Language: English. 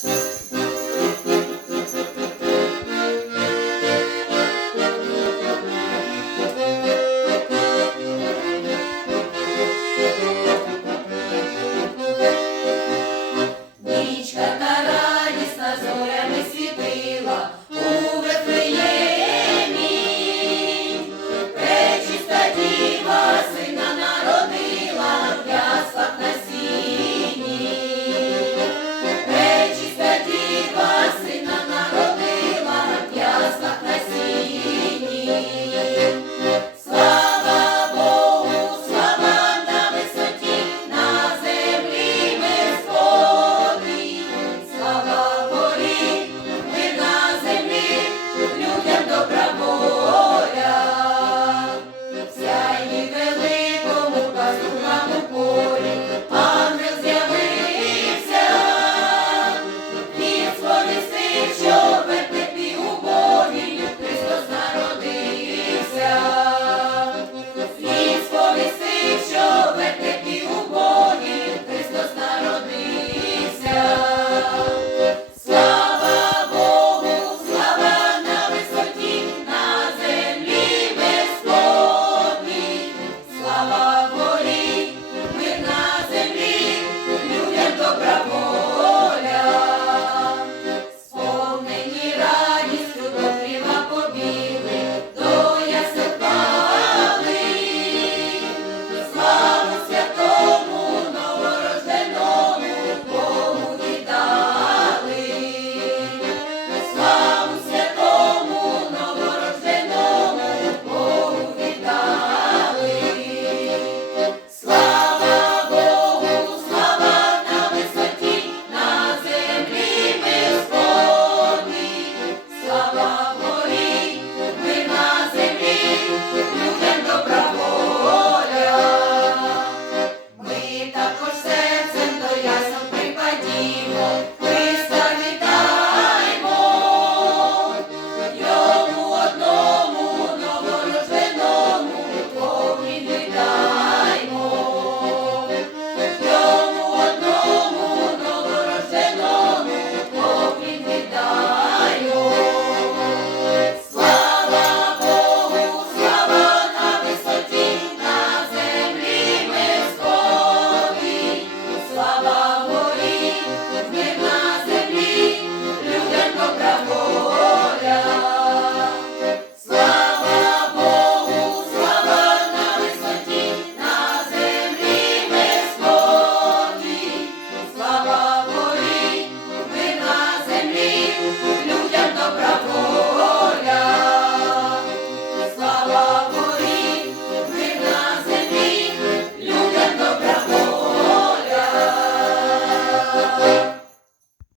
Yeah.